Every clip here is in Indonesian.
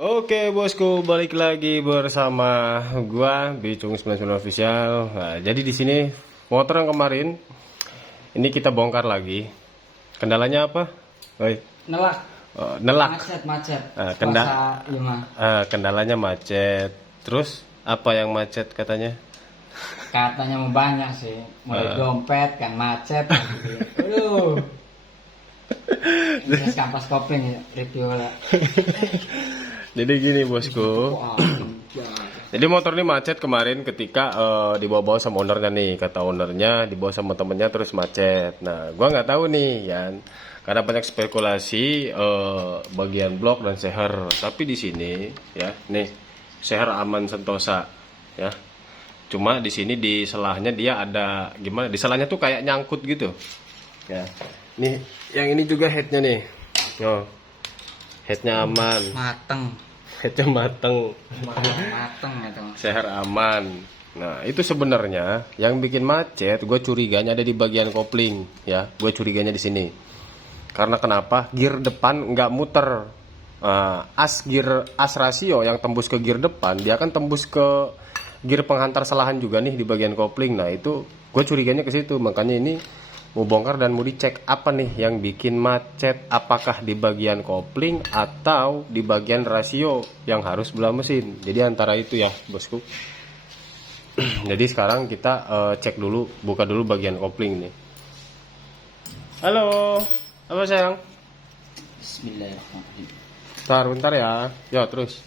Oke bosku, balik lagi bersama gua Bicung 99 Official. Nah, jadi di sini motor yang kemarin ini kita bongkar lagi. Kendalanya apa? Oi, Nelak, nelak. macet. Kenda- Puasa Ima. kendalanya macet. Terus apa yang macet katanya? Katanya mau banyak sih, mulai dompet kan macet. Aduh. Ini kampas kopling review lah. Jadi gini bosku. Jadi motor ini macet kemarin ketika dibawa-bawa sama ownernya nih, kata ownernya dibawa sama temennya terus macet. Nah, gua nggak tahu nih, Yan. Karena banyak spekulasi bagian blok dan seher. Tapi di sini ya, nih seher aman sentosa, ya. Cuma di sini di selahnya dia ada gimana? Di selahnya tuh kayak nyangkut gitu, ya. Nih, yang ini juga headnya nih. Oh, headnya aman, Mateng. headnya mateng. Mateng itu. Seher aman. Nah, itu sebenarnya yang bikin macet, gue curiganya ada di bagian kopling, ya. Gue curiganya di sini. Karena kenapa? Gear depan nggak muter. As rasio yang tembus ke gear depan, dia akan tembus ke gear penghantar selahan juga nih di bagian kopling. Nah, itu gue curiganya ke situ. Makanya ini mau bongkar dan mau dicek apa nih yang bikin macet, apakah di bagian kopling atau di bagian rasio yang harus belah mesin. Jadi antara itu ya bosku. Jadi sekarang kita cek dulu, buka dulu bagian kopling nih. Halo, apa sayang? Bismillahirrahmanirrahim. Bentar ya. Yo terus.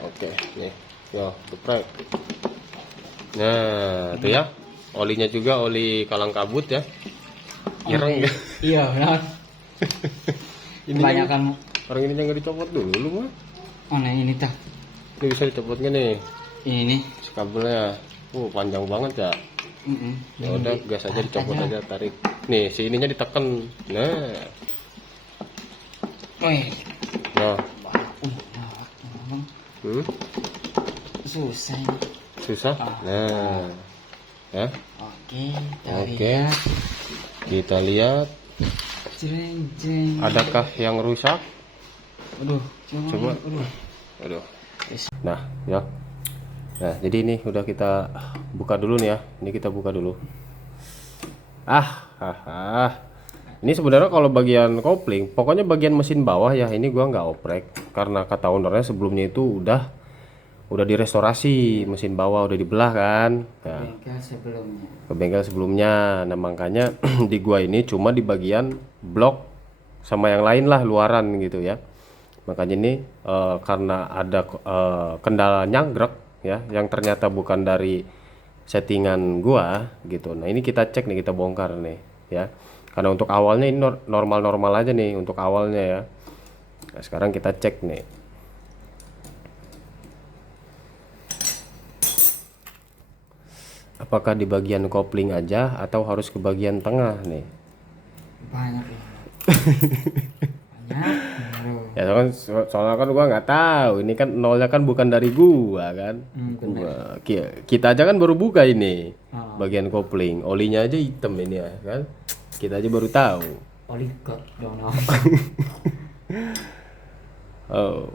Oke, nih. Yo, geprek. Nah, itu ya. Olinya juga oli kalang kabut ya. Ireng ya. Iya benar. Ini Banyak kan. orang ini jangan dicopot dulu lu mah. Mana ini tah? Ini bisa dicopot gak nih? Ini. Kabelnya. Panjang banget ya. Ya udah gas aja, dicopot aja, tarik. Nih, si ininya ditekan. Nah. Wih. Nah. Susah ini. Susah? Nah. Ya. Oke. Oke. Kita lihat Jreng. adakah yang rusak? Aduh. Coba. Aduh. Nah, ya. Nah, jadi ini udah kita buka dulu nih ya. Ini kita buka dulu. Ini sebenarnya kalau bagian kopling, pokoknya bagian mesin bawah ya, ini gua nggak oprek karena kata ownernya sebelumnya itu udah direstorasi, mesin bawah udah dibelah kan. Nah, ke bengkel sebelumnya. Nah, makanya di gua ini cuma di bagian blok sama yang lain lah luaran gitu ya. Makanya ini karena ada kendala nyanggrek ya, yang ternyata bukan dari settingan gua gitu. Nah, ini kita cek nih, kita bongkar nih ya. Karena untuk awalnya ini normal-normal aja nih untuk awalnya ya. Nah, sekarang kita cek nih. Apakah di bagian kopling aja atau harus ke bagian tengah nih? Banyak ya. Banyak. Ya soalnya kan gua nggak tahu. Ini kan nolnya kan bukan dari gua kan. Kita aja kan baru buka ini bagian kopling. Olinya aja hitam ini ya kan. Kita aja baru tahu. Oli kok dong. Oh.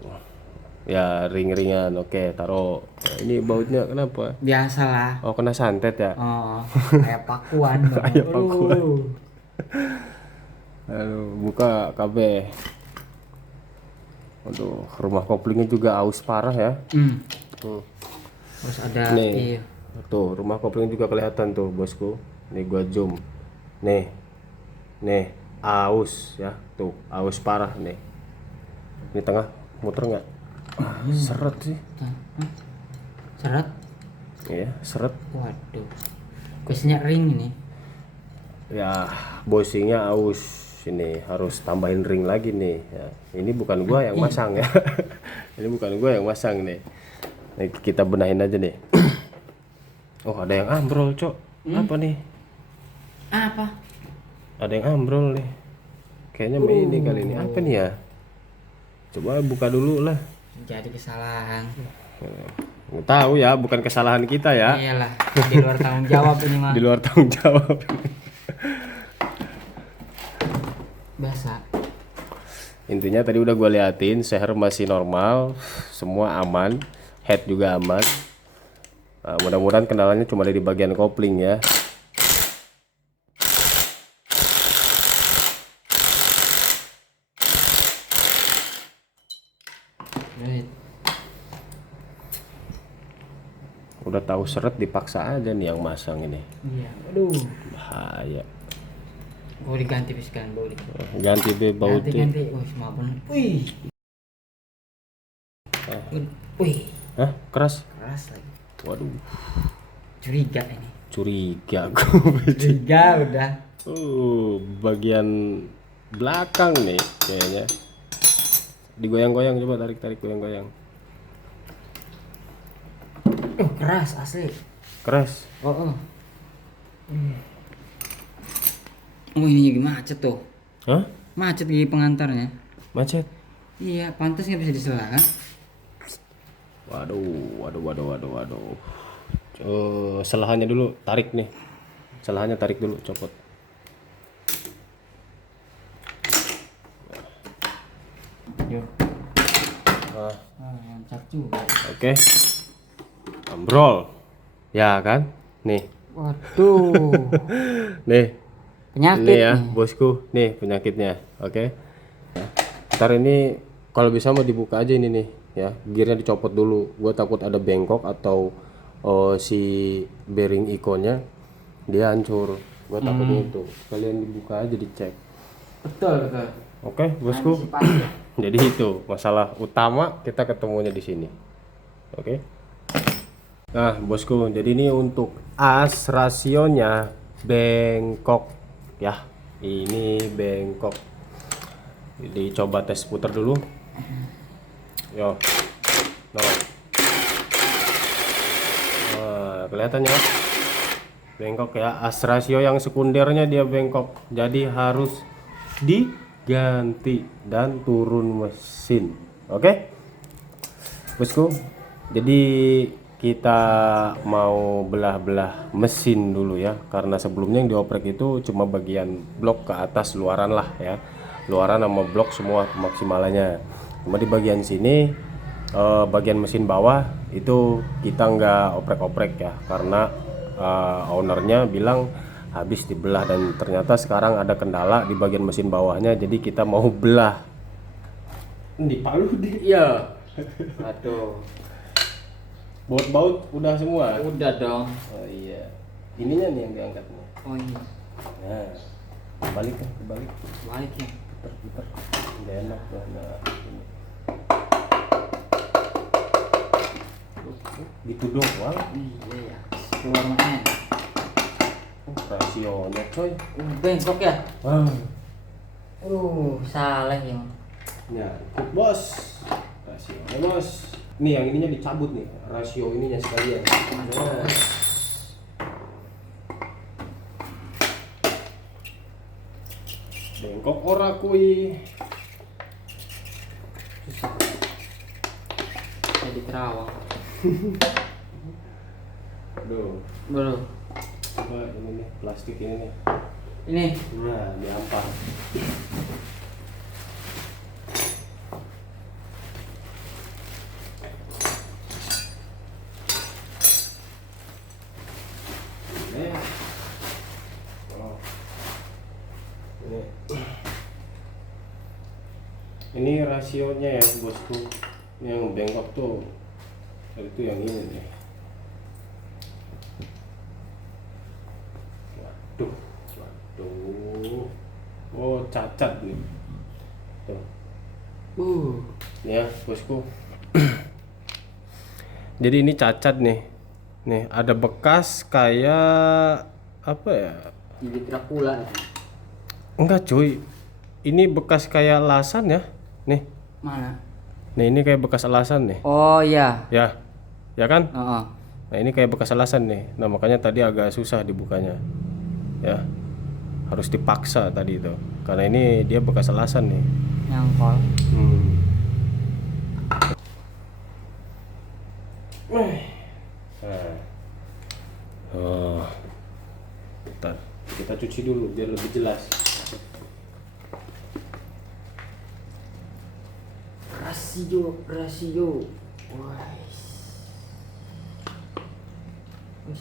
Ya ring-ringan, oke, taruh. Nah, ini bautnya kenapa? Biasalah. Oh, kena santet ya? Oh, kayak pakuan. Kayak pakuan. Aduh, buka KB. Aduh, rumah koplingnya juga aus parah ya. Terus ada Nih, tuh rumah kopling juga kelihatan tuh bosku. Nih gua zoom. Nih, aus ya, tuh aus parah nih. Ini tengah muter nggak? Seret sih. Seret. Iya, seret. Waduh. Kuisnya ring ini. Ya, bosingnya aus. Ini harus tambahin ring lagi nih ya. Ini bukan gua yang masang ya. Ini bukan gua yang masang nih. Nih, kita benahin aja nih. Oh, ada yang ambrol, Cok. Apa nih? Apa? Ada yang ambrol nih. Kayaknya ini kali ini. Apa nih ya? Coba buka dulu lah. Jadi kesalahan. Nggak tahu ya, bukan kesalahan kita ya. Iyalah, di luar tanggung jawab ini mah. Di luar tanggung jawab. Biasa. Intinya tadi udah gue liatin, seher masih normal, semua aman, head juga aman. Nah, mudah-mudahan kendalanya cuma ada di bagian kopling ya. Right. Udah tahu seret dipaksa aja nih yang masang ini. Iya, aduh. Bahaya. Oh diganti piskan boleh. Ganti be baut. Ganti. Oh semua pun. Wih. Wih. Hah? Keras? Keras lagi. Waduh, Curiga ini. curiga gue. Curiga udah. Bagian belakang nih kayaknya. Digoyang-goyang, coba tarik-tarik, goyang-goyang. Oh keras asli. Keras. Oh. Oh ini juga macet tuh. Hah? Macet gigi pengantarnya. Macet. Iya, pantas nggak bisa disela kan? Waduh. Selahannya dulu tarik nih. Selahannya tarik dulu, copot. Yuk. Ah, Mantap juga. oke. Ambrol. Ya kan? Nih. Waduh. Nih. Penyakit Ini ya, nih. bosku. Nih penyakitnya. Oke. Ntar ini kalau bisa mau dibuka aja ini nih ya. Gearnya dicopot dulu. Gue takut ada bengkok atau si bearing ikonnya dia hancur. Gue takutnya itu. Kalian dibuka aja dicek. Betul. Oke, bosku. Jadi itu masalah utama kita ketemunya di sini. Oke. Nah, bosku, jadi ini untuk as rasionya bengkok ya. Ini bengkok. Jadi coba tes putar dulu. Yo. Nah, kelihatannya bengkok ya. As rasio yang sekundernya dia bengkok. Jadi harus diganti dan turun mesin. Oke. Bosku. Jadi kita mau belah-belah mesin dulu ya, karena sebelumnya yang dioprek itu cuma bagian blok ke atas luaran lah ya, luaran sama blok semua maksimalannya. Cuma di bagian sini bagian mesin bawah itu kita nggak oprek-oprek ya, karena ownernya bilang habis dibelah dan ternyata sekarang ada kendala di bagian mesin bawahnya, jadi kita mau belah di palu di. Iya. Aduh. Baut-baut udah semua. Udah dong. Oh iya. Ininya nih yang diangkat nih. Oh iya. Nah, kebalik kan, kebalik. Balik ya. Putar. Nggak enak tuh. Nah, ini. Gitu doang. Iya ya. Keluar main. Rasionya coy. Bengkok ya. Ah. Salah ya. Ya, ikut bos. Rasionya bos. Nih yang ininya dicabut nih. Rasio ininya sekalian. Nah. Bengkok ora kui. Susah. Jadi terawang. Aduh. Belum. Coba ini nih, plastik ini nih. Ini. Nah, diampar. Oh. Ini rasionya ya bosku. Yang bengkok tuh itu yang ini nih. Waduh. Oh, cacat nih. Tuh. Ya bosku. Jadi ini cacat nih. Nih ada bekas kayak apa ya? Jadi Dracula. Enggak cuy. Ini bekas kayak lasan ya. Nih. Mana? Nih ini kayak bekas alasan nih. Oh iya. Ya. Ya kan? Oh. Nah ini kayak bekas alasan nih. Nah makanya tadi agak susah dibukanya. Ya. Harus dipaksa tadi itu. Karena ini dia bekas alasan nih. Nyangkol. Nah. Oh. Bentar. Kita cuci dulu biar lebih jelas. rasio. Wah.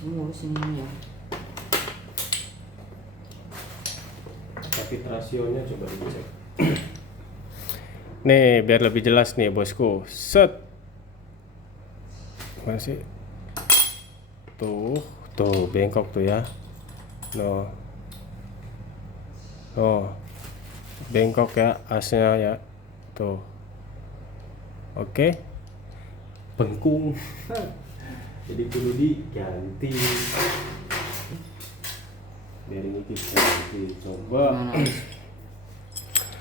Mulus ini ya. Tapi rasionya coba dicek. Nih biar lebih jelas nih bosku. Set. Masih. Tuh bengkok tuh ya. No. Oh. Bengkok ya asnya ya. Tuh. Oke. Bengkung. Jadi perlu diganti. Biar ini kita ganti. Coba.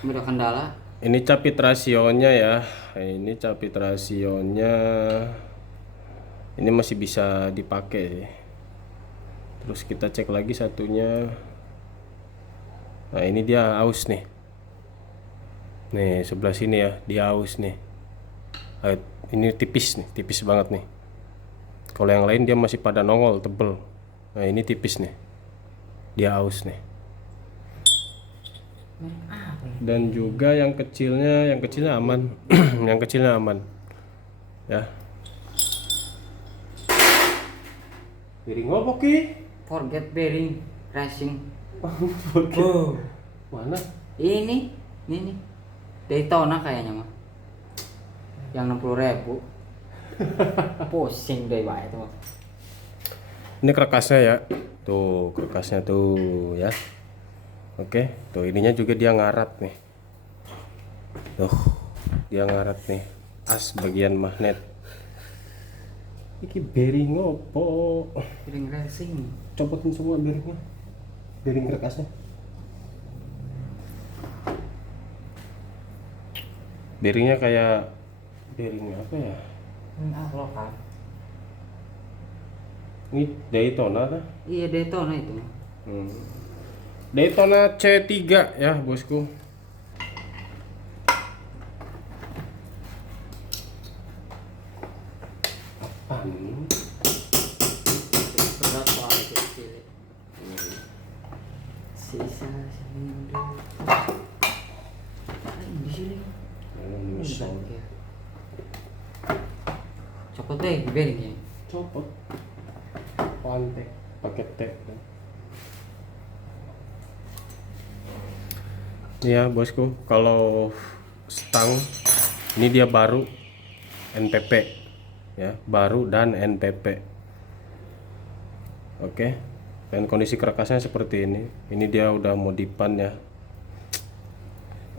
Ada kendala. Ini capit rasionya ya. Ini capit rasionya. Ini masih bisa dipakai sih. Terus kita cek lagi satunya. Nah ini dia aus nih. Nih sebelah sini ya, dia aus nih. Ini tipis nih, tipis banget nih. Kalau yang lain dia masih pada nongol, tebel. Nah ini tipis nih. Dia aus nih. Dan juga yang kecilnya aman. Yang kecilnya aman. Ya. Bearing ngobok ki? Forget bearing racing. Oh. Mana? Ini nih. Daytona kayaknya mah. Yang 60.000. Pusing deh Pak itu mah. Ini kerekasnya ya. Tuh, kerekasnya tuh ya. Oke, tuh ininya juga dia ngarat nih. Tuh, dia ngarat nih. As bagian magnet. Iki bearing opo? Bearing racing. Copotin semua bearingnya. Bearing kerekasnya. Bearingnya kayak bearing apa ya? Lokal. Ini Daytona kan? Iya Daytona itu. Daytona C3 ya bosku. Apaan? Berapa kecil? Sisa sini. Di sini. Copot deh bearingnya. Copot. Pantek pakai T. Ya bosku, kalau stang ini dia baru NPP ya, baru dan NPP. Oke. Dan kondisi kerekasnya seperti ini. Ini dia udah modifan ya.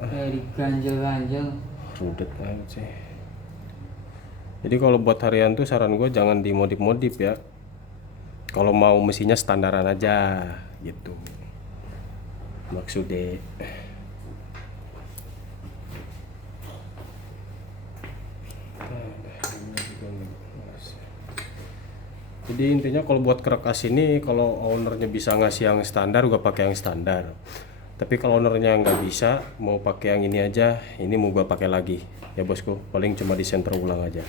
Kayak diganjel-ganjel. Rudet aja sih. Jadi kalau buat harian tuh saran gue jangan dimodif-modif ya. Kalau mau mesinnya standaran aja gitu. Maksudnya. Jadi intinya kalau buat kerekas ini kalau ownernya bisa ngasih yang standar, gua pakai yang standar. Tapi kalau ownernya nggak bisa, mau pakai yang ini aja, ini mau gua pakai lagi ya bosku. Paling cuma di center ulang aja.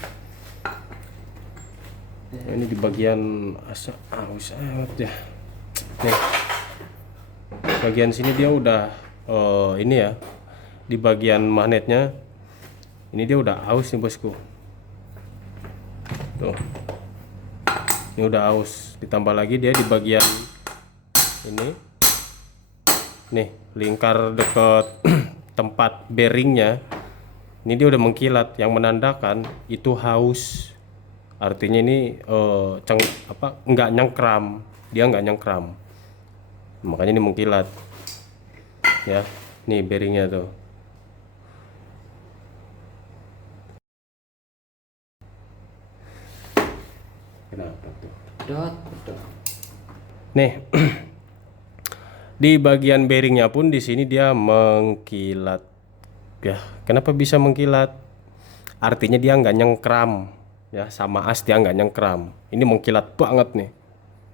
Nah, ini di bagian aus amat ya. Nih, bagian sini dia udah ini ya, di bagian magnetnya ini dia udah aus nih bosku. Tuh. Ini udah aus, ditambah lagi dia di bagian ini nih lingkar deket tempat bearingnya ini dia udah mengkilat yang menandakan itu haus, artinya ini nggak nyengkram, dia nggak nyengkram, makanya ini mengkilat ya. Nih bearingnya tuh. Kenapa tuh? Dot. Nih, di bagian bearingnya pun di sini dia mengkilat. Ya, kenapa bisa mengkilat? Artinya dia nggak nyengkram, ya sama as dia nggak nyengkram. Ini mengkilat banget nih,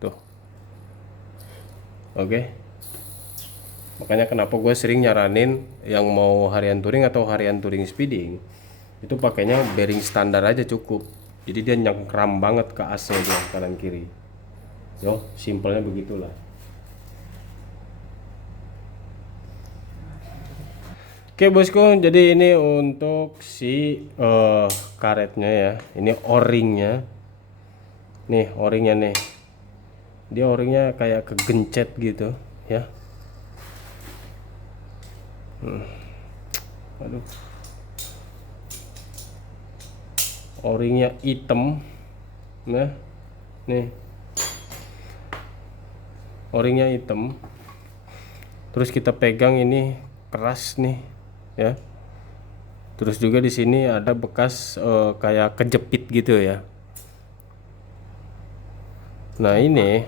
tuh. Oke. Makanya kenapa gue sering nyaranin yang mau harian touring atau harian touring speeding itu pakainya bearing standar aja cukup. Jadi dia nyengkram banget ke asnya dia kanan kiri. Yo, simpelnya begitulah. Oke bosku, jadi ini untuk si karetnya ya. Ini o-ringnya. Nih o-ringnya nih. Dia o-ringnya kayak kegencet gitu ya. Aduh. O-ringnya hitam. Nah, nih. O-ringnya hitam. Terus kita pegang ini keras nih ya. Terus juga di sini ada bekas kayak kejepit gitu ya. Nah ini,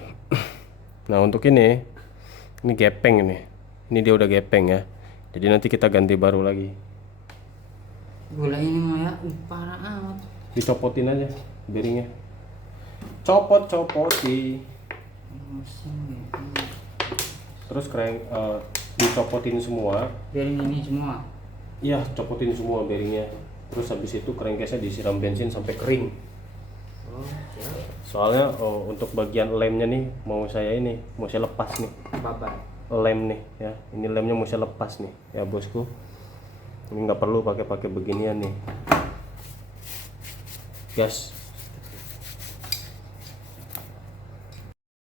nah untuk ini gepeng ini. Ini dia udah gepeng ya. Jadi nanti kita ganti baru lagi. Gula ini mah ya, parah amat. Dicopotin aja bearingnya. Copot-copoti. Terus dicopotin semua. Bearing ini semua. Iya, copotin semua bearingnya. Terus habis itu crankcase-nya disiram bensin sampai kering. Oh, ya. Soalnya untuk bagian lemnya nih mau saya lepas nih. Babat. Lem nih ya. Ini lemnya mau saya lepas nih ya bosku. Ini nggak perlu pakai beginian nih. Gas.